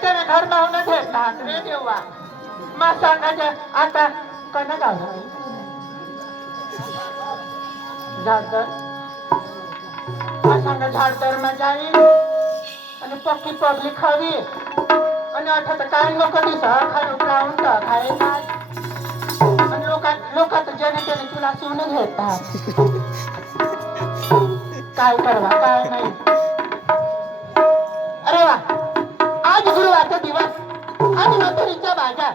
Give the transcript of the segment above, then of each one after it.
त्याने घर लावून घेतला रे देवा. मग सांगायचं आता कणं गावलं झाडदर सांगा झाडदर मजा येईल आणि पक्की पब्लिक खावी आणि आठवत काय लोक दिसा खाय राहून का खाय काय आणि लोकात ज्याने त्याने तुला शिवून घेतात काय करवा काय नाही. अरे वा आज गुरुवारचा दिवस आणि मथुरीचा बाजार.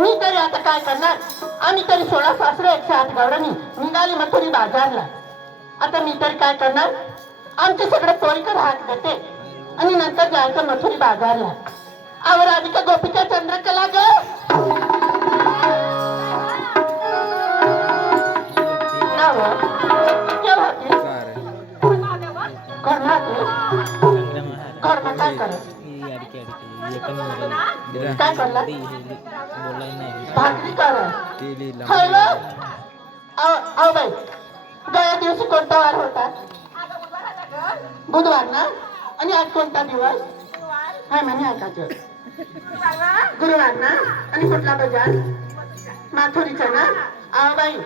मी तरी आता काय करणार. आम्ही तरी 16 सासरे 108 गवळणी निघाली मथुरी बाजारला. आता मी तरी काय करणार. आमचे सगळे पोरीकर हात देते आणि नंतर जायचं मथुरी बाजारला. आवर राधिका गोपिका चंद्रकला ग नाव केव्हा घरमा काय करत काय करला भाकरी कर बाई. गया दिवशी कोणता वार होता. बुधवार ना. आणि आज कोणता दिवस हाय म्हणे ऐकायचं. गुरुवार ना. आणि कुठला बाजार माथुरीचा ना. बाई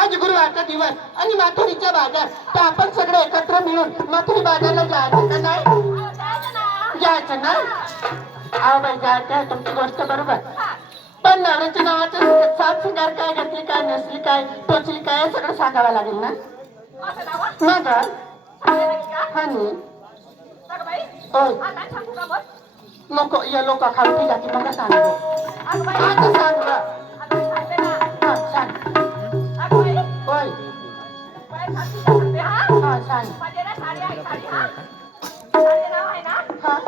आज गुरुवारचा दिवस आणि माथुरीचा बाजार. तर आपण सगळे एकत्र मिळून माथुरी बाजारला जायचं का नाही जायचं ना. बाई जायचं तुमची गोष्ट बरोबर. पण नवऱ्याच्या नावाचं सात शिंगार काय घेतली काय नसली काय टोचली काय सगळं सांगावं लागेल ना. मग हानी नको या लोक खालती जाते मग सांगतो. आता सांग सांग होय हा सांग हा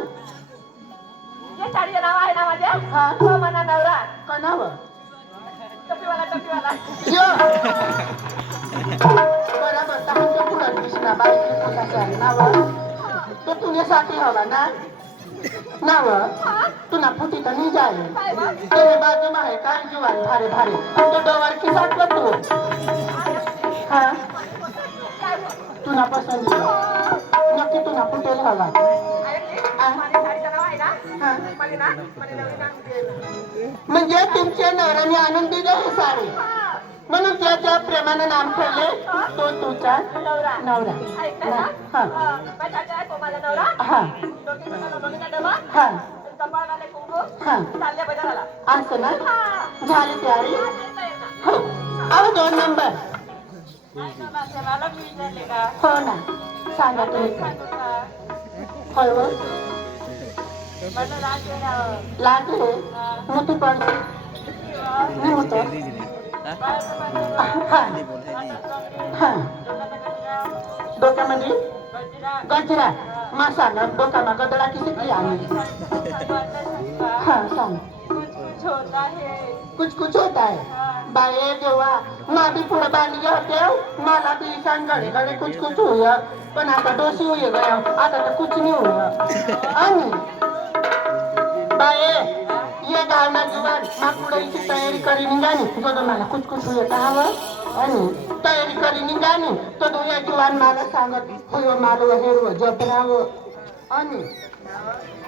साडीचं नाव आहे ना माझ्या हा हो म्हणा नवरा कणावं टोपीवाला बराबर तहांच्या फुलात दिसना बाईक फुलाचे नाव तो तुझ्यासाठी हवा ना. नाव तुला फुटी तर नाही जाईल. त्याने बाजू आहे काय जीवाल भारे भारे तो डोवर की साठवत तू हा तुला पसंत नक्की तुला फुटेल हवा. म्हणजे तुमच्या नवऱ्याने आणून दिले हे साडी म्हणून त्याच्या प्रेमानं नाम ठेवले तो तुझा नवरा. हा हा हा असं ना. झाली तयारी हो. अहो 2 नंबर हो ना. सांगा तुम्ही होय हो लागले मोठी पण मी होतो हा डोक्यामध्ये गजरा मसाला डोक्यामा गदडा की शिकली आम्ही हा सांग कुछ कुछ होता है बाये देवा मा भी पुढे बांधले होते मला बी सांग गडे गडे कुछ कुछ होय पण आता डोसी होय गया आता तर कुछ नाही होय आणि बाये ये गावना जुवान मा पुढे तयारी करी निघाली जो मला कुछ कुछ होय हवं आणि तयारी करी निघाली तो दुया जुवान मला सांगत होय मालव हेरव जबराव आणि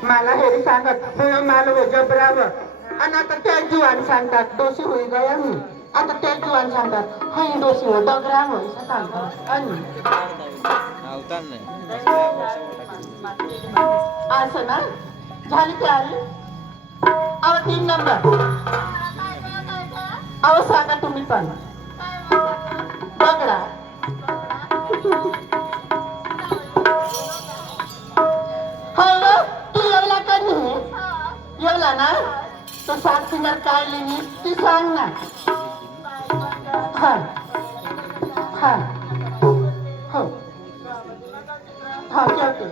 मला हेरी सांगत होय मालव जबराव आणि आता त्या जुवान सांगतात डोसी होई गया मी आता त्या जुवान सांगतात हई डोसी हो डगराव असं सांगतात आणि असं ना. झाली तयारी अहो 3 नंबर अहो सांगा तुम्ही पण बघा हो तू येवला का नाही येवला ना. तो सात सिंगर काय लिहिली ती सांग ना. हा हा हो हा ठेवते.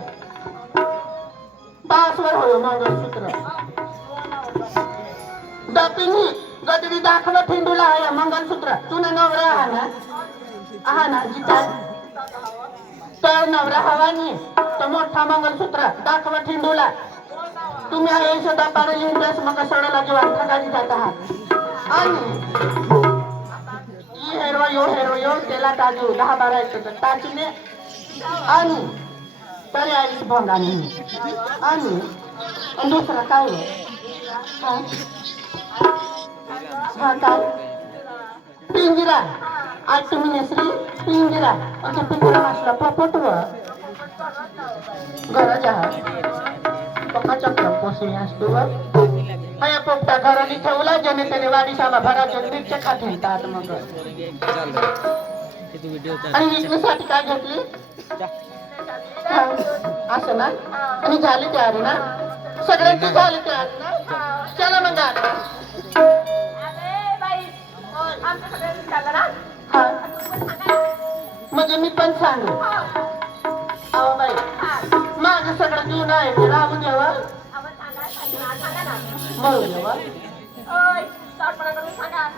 बासवर होय मंगळसूत्र डपिनी गदडी दाखव ठेंडूला आहे मंगळसूत्र तुला नवरा आहा ना जिता तर नवरा हवा नाही तर मोठा मंगळसूत्र दाखव ठेंडूला. तुम्ही हे सुद्धा पाडे इंद्रस मग सोडायला जेव्हा ठगाली जात आहात आणि हेरो यो त्याला ताजू 10-12 येतो ताचीने आणि तरी आईस भंगानी आणि आणि दुसरा काय हो? हा हा काय पिंजरा आज तुम्ही नेसली पिंजरा आणि ते पिंजरा नसला पोपटव घराच्या पक्का चक्र पोसली असतो व माझ्या पोपटा घराने ठेवला ज्याने त्याने वाडीशाला भराच्या मिरच्या खात येतात मग आणि विकण्यासाठी काय घेतली हा, असं ना आणि झाली तयारी ना सगळ्यांची झाली तयारी ना चला मग आता. अरे बाई आमच्या सगळ्यांनी चाललं ना हा तू पण सांगा. म्हणजे मी पण सांगू अहो बाई माझं सगळं जीवन आहे ते राहू देवा आवाज सांगा सांगा ना मग देवा ओय सापडा करून सांगा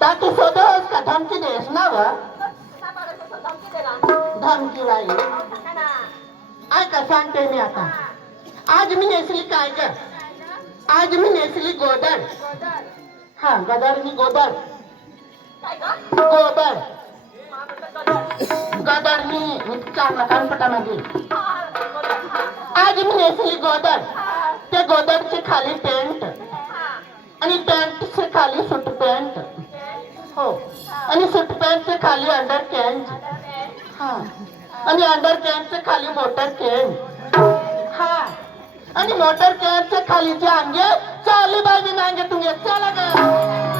ताती शोधस का धमकी देस ना व सापडा धमकी दे ना धमकी बाई सांगा ना ऐका सांगते मी आता आज मी नेसली काय ग आज मी नेसली गोदड गोदर हा गदर मी गोदड काय ग गोदड गोदर गदर मी चांगला कानपटामध्ये हा गोदर हा आज मी नेसली गोदड हा त्या गोदडची खाली पॅन्ट हा आणि पॅन्टचे खाली सूट पॅन्ट हो आणि सूट पॅन्टचे खाली अंडर कॅन्ट हा आणि अंडर कॅन्टचे खाली मोटर कॅन हा आणि मोटर कॅनच्या खालीचे अंगे चालू बाजू नांगे तुम्ही चला ग